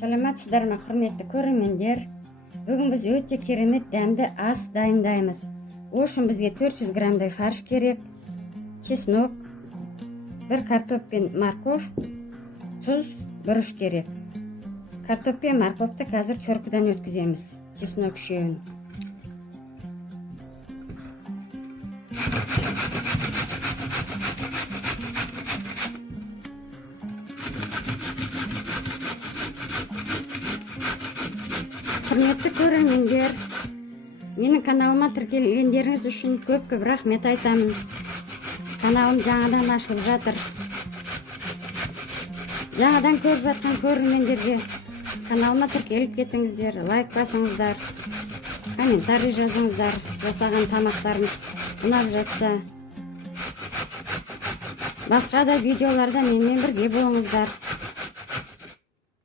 Саламатсыздар ма, құрметті көрермендер? Бүгін біз өте керемет дәмді ас дайындаймыз. Ол үшін бізге 400 граммдай фарш керек, чеснок, бір картоп пен морков, тұз, бұрыш керек. Картоп пен морковты қазір чоркадан өткіземіз. Чеснок үшеуін. Құрметті көрермендер, менің каналыма тіркелгендеріңіз үшін көп рахмет айтамын. Каналым жаңадан ашылып жатыр. Жаңадан көріп жатқан көрермендерге каналыма тіркеліп кетіңіздер, лайк басыңыздар, комментарий жазыңыздар, жасаған тамақтарымыз ұнап жатса. Басқа да видеоларда менімен бірге болыңыздар.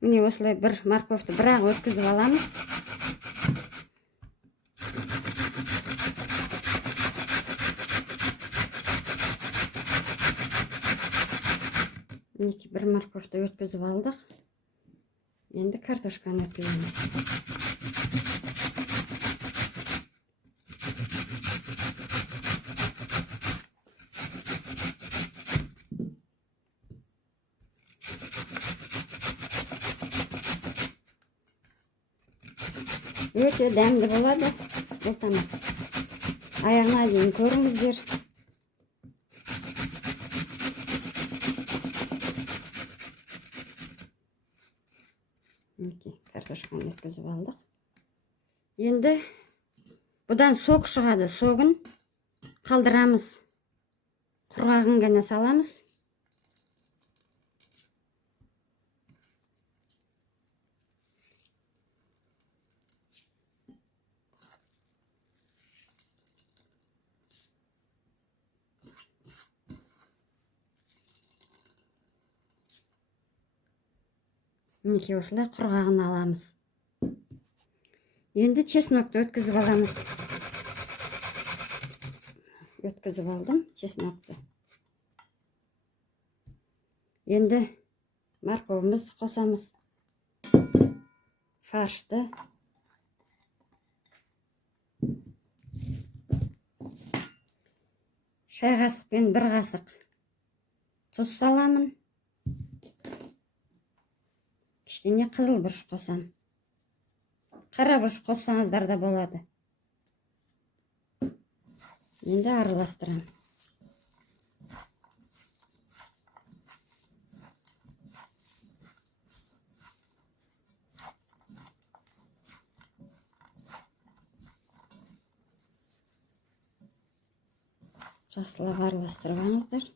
Міне осылай бір морковты бірақ өткізіп аламыз. Мінекей бір морковты өткізіп алдық. Енді картошканы өткіземіз. Өте дәмді болады бұл тамақ. Аяғына дейін көріңіздер. Картошканы өткізіп алдық. Енді бұдан сок шығады. Согын қалдырамыз. Құрғағын ғана саламыз. Мінекей осылай құрғағын аламыз. Енді чеснокты өткізіп аламыз. Өткізіп алдым чеснокты. Енді морковымызды қосамыз. Фаршты. Шай қасықпен бір қасық тұз саламын. Кішкене қызыл бұрыш қосам. Қара бұрыш қоссаңыздар да болады. Енді араластырам. Жақсылап араластырып алыңыздар.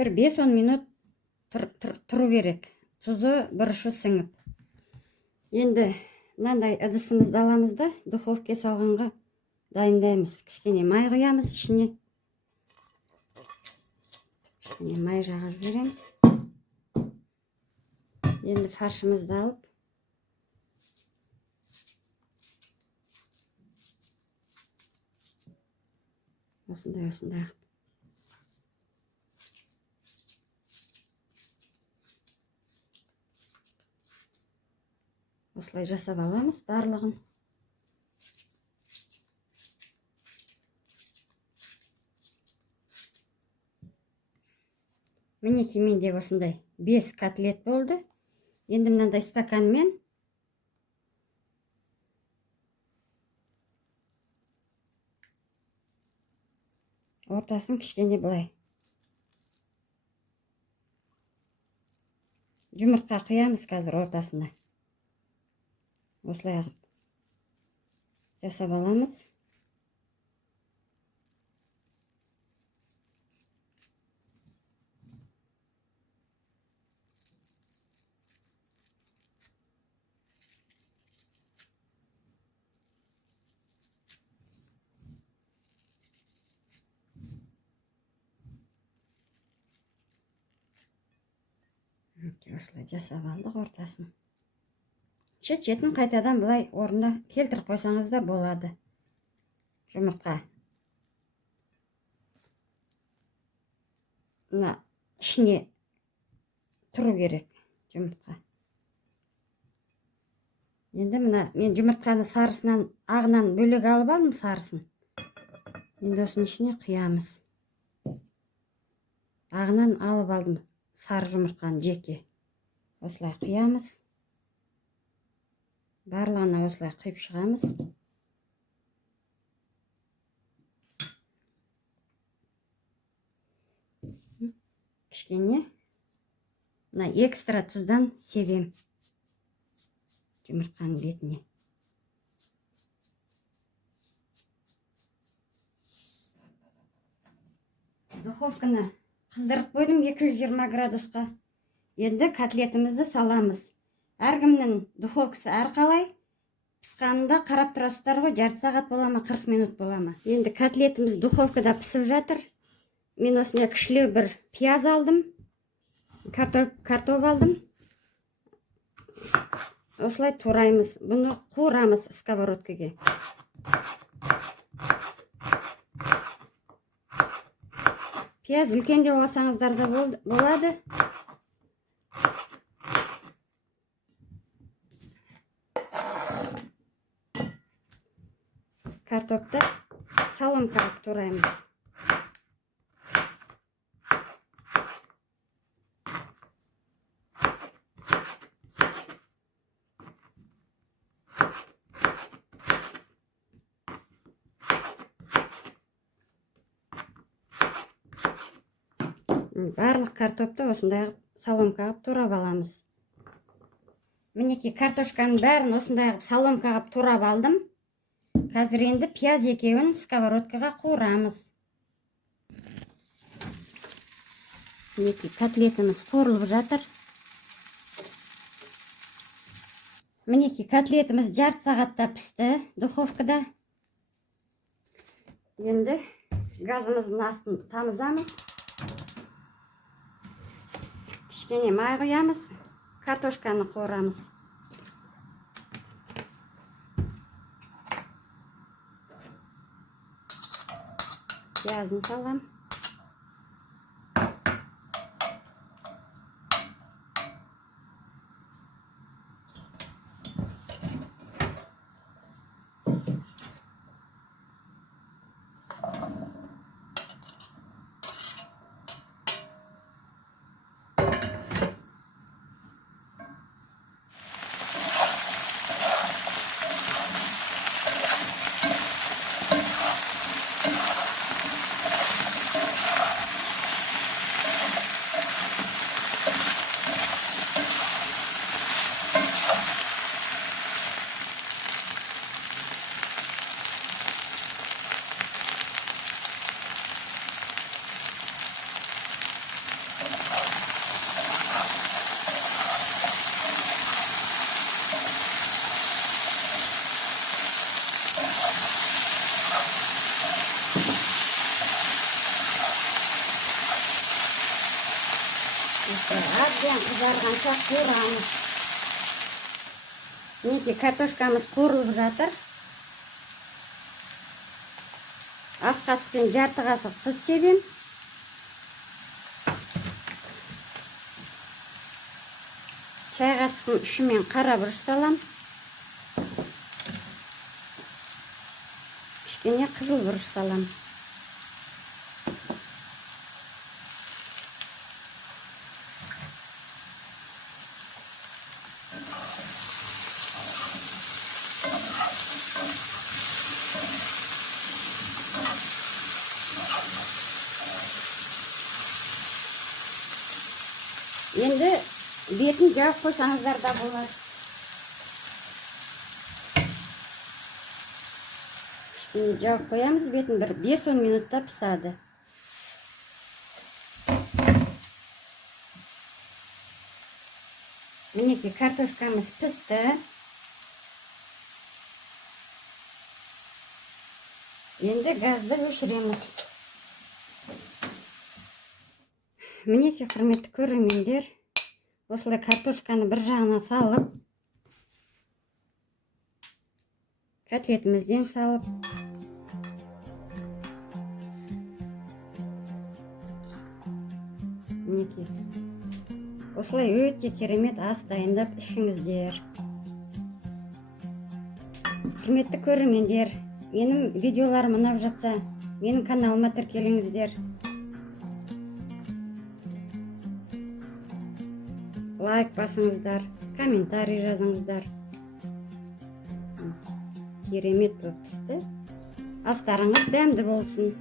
Бір 5-10 минут тұру керек. Тұзы, бұрышы сіңіп. Енді мынандай ыдысымызды аламыз да, духовке салғанға дайындаймыз. Кішкене май құямыз ішіне. Кішкене май жағып жібереміз. Енді фаршымызды алып осындай қылып осылай жасап аламыз барлығын. Мінекей менде осындай 5 котлет болды. Енді мынандай стаканмен ортасын кішкене былай жұмыртқа құямыз қазір ортасына. Осылай жасап аламыз. Осылай жасап алдық ортасын. шетін қайтадан былай орнына келтіріп қойсаңыз да болады. Жұмыртқа. Мына ішіне тұру керек жұмыртқа. Енді мына мен жұмыртқаны сарысынан, ағынан бөлек алып алдым сарысын. Енді осының ішіне құямыз. Ағынан алып алдым сары жұмыртқаны жеке. Осылай құямыз. Барлығына осылай құйып шығамыз. Кішкене мына экстра тұздан себем жұмыртқаның бетіне. Духовканы қыздырып қойдым 220 градусқа. Енді котлетімізді саламыз. Әркімнің духовкасы әрқалай. Пісқанында қарап тұрасыздар ғой, жарты сағат бола ма, 40 минут бола ма. Енді котлетіміз духовкада пісіп жатыр. Мен осында кішілеу бір пияз алдым. Картоп алдым. Осылай тураймыз. Бұны қуырамыз сковородкаға. Пияз үлкенде болсаңыздар да болады. Картопты соломкаға тураймыз. Барлық картопты осындай соломкаға турап аламыз. Мінеки картошканың бәрін осындай соломкаға турап алдым. Қазір енді пияз екеуін сковородкаға қуырамыз. Мінеки котлетіміз қуырылып жатыр. Мінеки котлетіміз жарты сағатта пісті духовкада. Енді газымыздың астын тамызамыз. Кішкене май құямыз, картошканы қуырамыз. Пиязын салам. Әбден қызарғанша қуырамыз. Мінеки картошкамыз қуырылып жатыр. Ас қасықпен жарты қасық тұз себем. Шай қасықтың ұшымен қара бұрыш салам. Кішкене қызыл бұрыш салам. Енді бетін жауып қойсаңыздар да болады. Кішкене жауып қоямыз, бетін бір 5-10 минутта пісады. Мінеки картошкамыз пісті. Енді газды өшіреміз. Мінеки құрметті көрермендер, осылай картошканы бір жағына салып, котлетімізден салып, мінекей осылай өте керемет ас дайындап ішіңіздер. Құрметті көрермендер, менің видеоларым ұнап жатса, менің каналыма тіркеліңіздер. Лайк басыңыздар, комментарий жазыңыздар. Керемет болып пісті. Астарыңыз дәмді болсын.